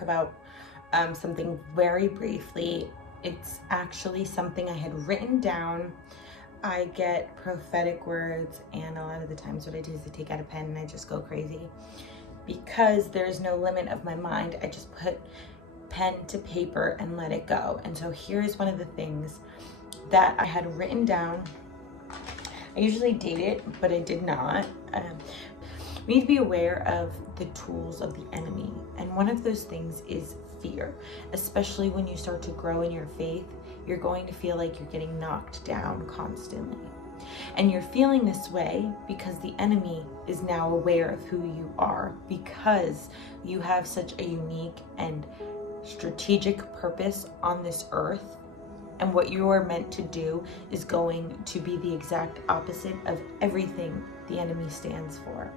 About something very briefly. It's actually something I had written down. I get prophetic words, and a lot of the times what I do is I take out a pen and I just go crazy. Because there's no limit of my mind, I just put pen to paper and let it go. And so here's one of the things that I had written down. I usually date it, but I did not. We need to be aware of the tools of the enemy. And one of those things is fear. Especially when you start to grow in your faith, you're going to feel like you're getting knocked down constantly. And you're feeling this way because the enemy is now aware of who you are, because you have such a unique and strategic purpose on this earth. And what you are meant to do is going to be the exact opposite of everything the enemy stands for.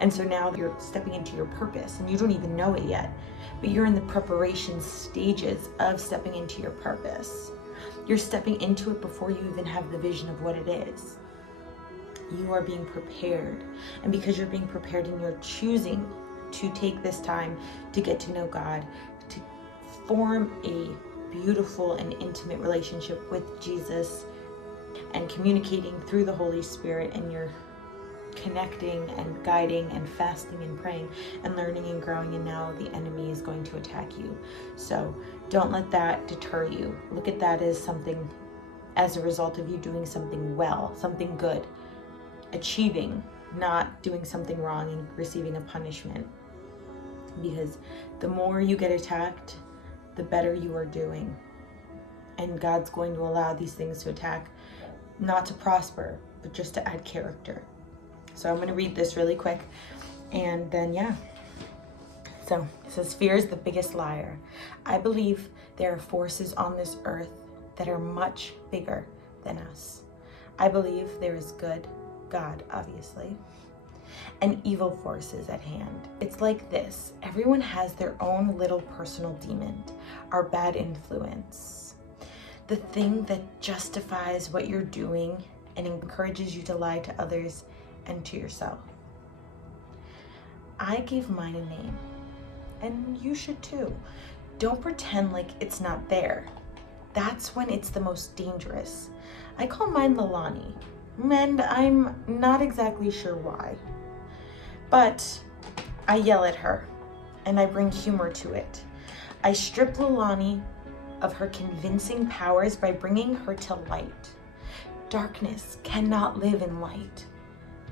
And so now you're stepping into your purpose, and you don't even know it yet, but you're in the preparation stages of stepping into your purpose. You're stepping into it before you even have the vision of what it is. You are being prepared. And because you're being prepared and you're choosing to take this time to get to know God, to form a beautiful and intimate relationship with Jesus, and communicating through the Holy Spirit, and you're connecting and guiding and fasting and praying and learning and growing, and now the enemy is going to attack you. So don't let that deter you. Look at that as something, as a result of you doing something well, something good, achieving, not doing something wrong and receiving a punishment. Because the more you get attacked, the better you are doing. And God's going to allow these things to attack, not to prosper, but just to add character. So I'm going to read this really quick, and then So it says, fear is the biggest liar. I believe there are forces on this earth that are much bigger than us. I believe there is good, God obviously, and evil forces at hand. It's like this. Everyone has their own little personal demon, our bad influence. The thing that justifies what you're doing and encourages you to lie to others and to yourself. I gave mine a name, and you should too. Don't pretend like it's not there. That's when it's the most dangerous. I call mine Lalani, and I'm not exactly sure why. But I yell at her, and I bring humor to it. I strip Lalani of her convincing powers by bringing her to light. Darkness cannot live in light.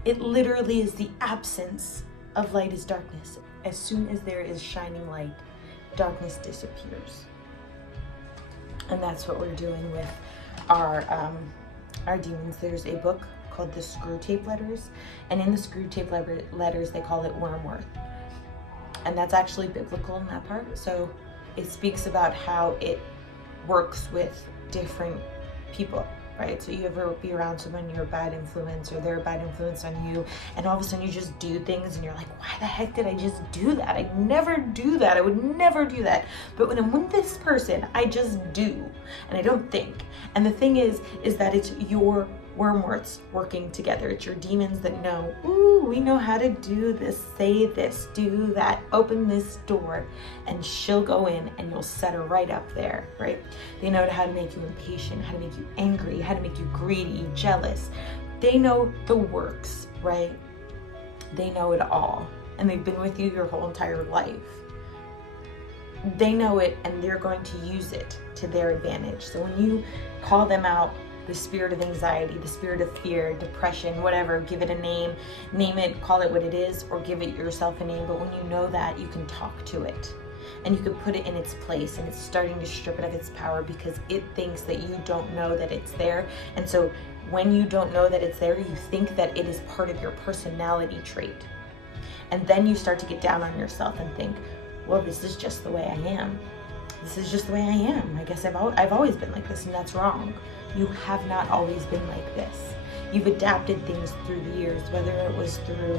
It literally is the absence of light is darkness. As soon as there is shining light, darkness disappears. And that's what we're doing with our demons. There's a book called The Screwtape Letters, and in the Screwtape Letters they call it Wormworth, and that's actually biblical in that part. So it speaks about how it works with different people, right? So you ever be around someone, you're a bad influence, or they're a bad influence on you, and all of a sudden you just do things and you're like, why the heck did I just do that? I never do that. I would never do that. But when I'm with this person, I just do, and I don't think. And the thing is that it's your wormworths working together. It's your demons that know, ooh, we know how to do this, say this, do that, open this door, and she'll go in and you'll set her right up there, right? They know how to make you impatient, how to make you angry, how to make you greedy, jealous. They know the works, right? They know it all, and they've been with you your whole entire life. They know it, and they're going to use it to their advantage. So when you call them out, the spirit of anxiety, the spirit of fear, depression, whatever, give it a name it, call it what it is, or give it yourself a name. But when you know that, you can talk to it, and you can put it in its place, and it's starting to strip it of its power because it thinks that you don't know that it's there. And so when you don't know that it's there, you think that it is part of your personality trait. And then you start to get down on yourself and think, well, this is just the way I am. This is just the way I am. I guess I've always been like this, and that's wrong. You have not always been like this. You've adapted things through the years, whether it was through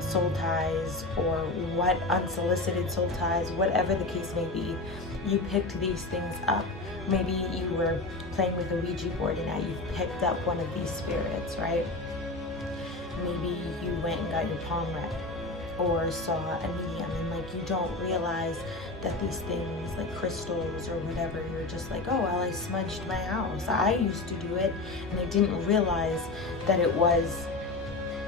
soul ties or what unsolicited soul ties, whatever the case may be. You picked these things up. Maybe you were playing with a Ouija board and now you've picked up one of these spirits, right? Maybe you went and got your palm read, or saw a medium, and like you don't realize that these things like crystals or whatever, you're just like, oh well, I smudged my house, I used to do it, and I didn't realize that it was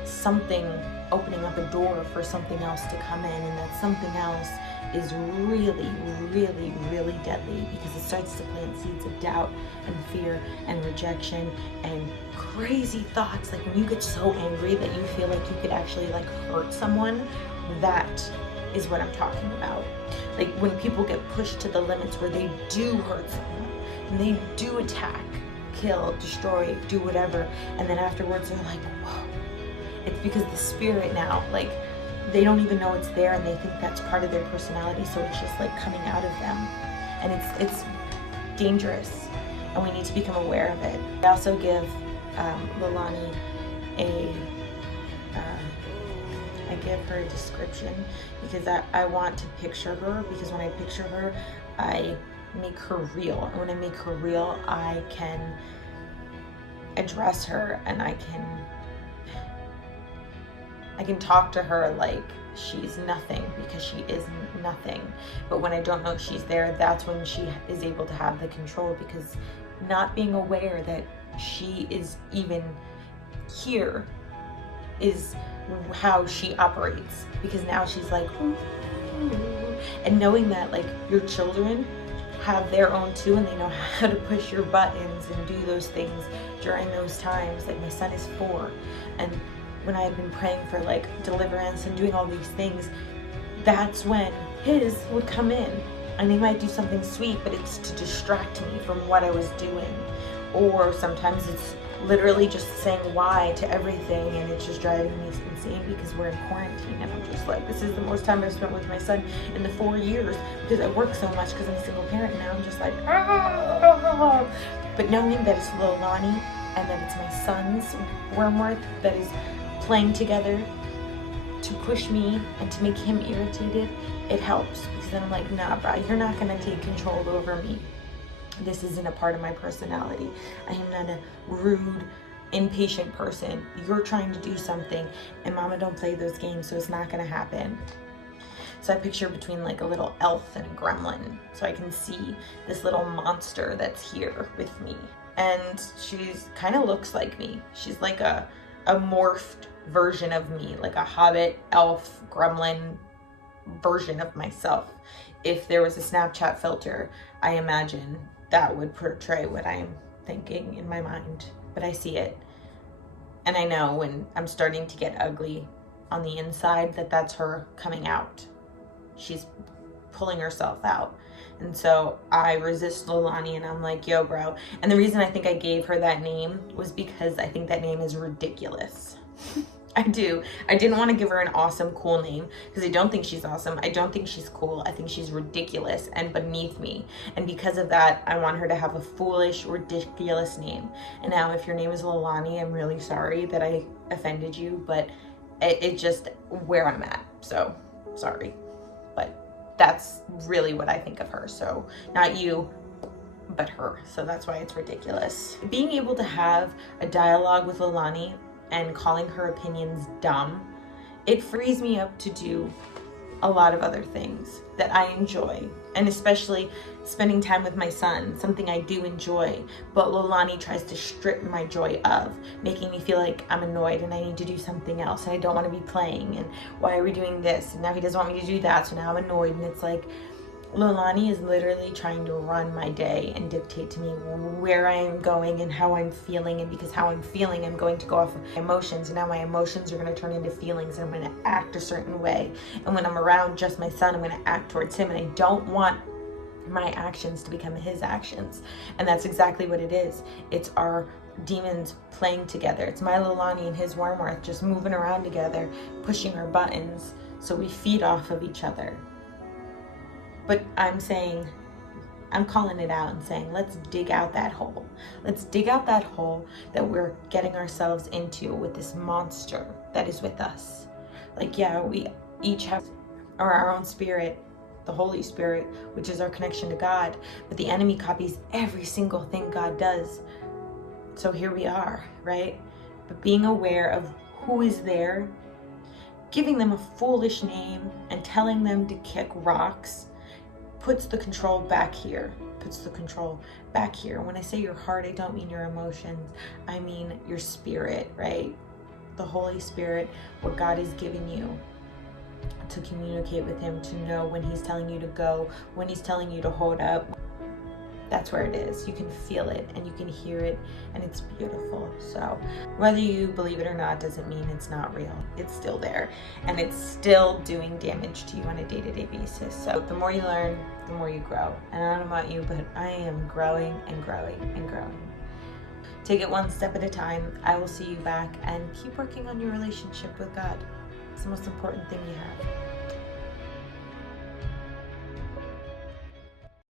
something opening up a door for something else to come in, and that something else is really, really, really deadly, because it starts to plant seeds of doubt and fear and rejection and crazy thoughts. Like when you get so angry that you feel like you could actually like hurt someone, that is what I'm talking about. Like when people get pushed to the limits where they do hurt someone and they do attack, kill, destroy, do whatever, and then afterwards they're like, whoa. It's because the spirit now, like, they don't even know it's there, and they think that's part of their personality, so it's just like coming out of them, and it's dangerous, and we need to become aware of it. I also give Lilani I give her a description, because I want to picture her, because when I picture her, I make her real, and when I make her real, I can address her, and I can talk to her like she's nothing, because she is nothing. But when I don't know she's there, that's when she is able to have the control, because not being aware that she is even here is how she operates, because now she's like, and knowing that like your children have their own too, and they know how to push your buttons and do those things during those times. Like my son is 4, and when I had been praying for like deliverance and doing all these things, that's when his would come in, and they might do something sweet, but it's to distract me from what I was doing. Or sometimes it's literally just saying why to everything, and it's just driving me insane, because we're in quarantine, and I'm just like, this is the most time I've spent with my son in the 4 years, because I work so much because I'm a single parent. Now I'm just like, ah! But knowing that it's Lilani and that it's my son's Wormworth that is playing together to push me and to make him irritated, it helps, because then I'm like, nah, bro, you're not gonna take control over me. This isn't a part of my personality. I am not a rude, impatient person. You're trying to do something, and mama don't play those games, so it's not gonna happen. So I picture between like a little elf and a gremlin, so I can see this little monster that's here with me. And she's kind of looks like me. She's like a morphed version of me, like a hobbit, elf, gremlin version of myself. If there was a Snapchat filter, I imagine that would portray what I'm thinking in my mind, but I see it. And I know when I'm starting to get ugly on the inside, that that's her coming out. She's pulling herself out. And so I resist Lilani, and I'm like, yo, bro. And the reason I think I gave her that name was because I think that name is ridiculous. I do. I didn't want to give her an awesome, cool name, because I don't think she's awesome. I don't think she's cool. I think she's ridiculous and beneath me. And because of that, I want her to have a foolish, ridiculous name. And now if your name is Lilani, I'm really sorry that I offended you, but it's just where I'm at. So sorry. But that's really what I think of her. So not you, but her. So that's why it's ridiculous. Being able to have a dialogue with Lilani and calling her opinions dumb, it frees me up to do a lot of other things that I enjoy, and especially spending time with my son, something I do enjoy, but Lilani tries to strip my joy of, making me feel like I'm annoyed and I need to do something else, and I don't want to be playing, and why are we doing this, and now he doesn't want me to do that, so now I'm annoyed. And it's like, Lilani is literally trying to run my day and dictate to me where I am going and how I'm feeling, and because how I'm feeling, I'm going to go off of my emotions, and now my emotions are going to turn into feelings, and I'm going to act a certain way. And when I'm around just my son, I'm going to act towards him, and I don't want my actions to become his actions. And that's exactly what it is. It's our demons playing together. It's my Lilani and his Wormworth just moving around together, pushing our buttons, so we feed off of each other. But I'm calling it out and saying, let's dig out that hole. Let's dig out that hole that we're getting ourselves into with this monster that is with us. Like, yeah, we each have our own spirit, the Holy Spirit, which is our connection to God. But the enemy copies every single thing God does. So here we are, right? But being aware of who is there giving them a foolish name and telling them to kick rocks puts the control back here. Puts the control back here. When I say your heart, I don't mean your emotions. I mean your spirit, right? The Holy Spirit, what God has given you to communicate with him, to know when he's telling you to go, when he's telling you to hold up. That's where it is. You can feel it and you can hear it, and it's beautiful. So whether you believe it or not doesn't mean it's not real. It's still there, and it's still doing damage to you on a day-to-day basis. So the more you learn, the more you grow. And I don't know about you, but I am growing and growing and growing. Take it one step at a time. I will see you back, and keep working on your relationship with God. It's the most important thing you have.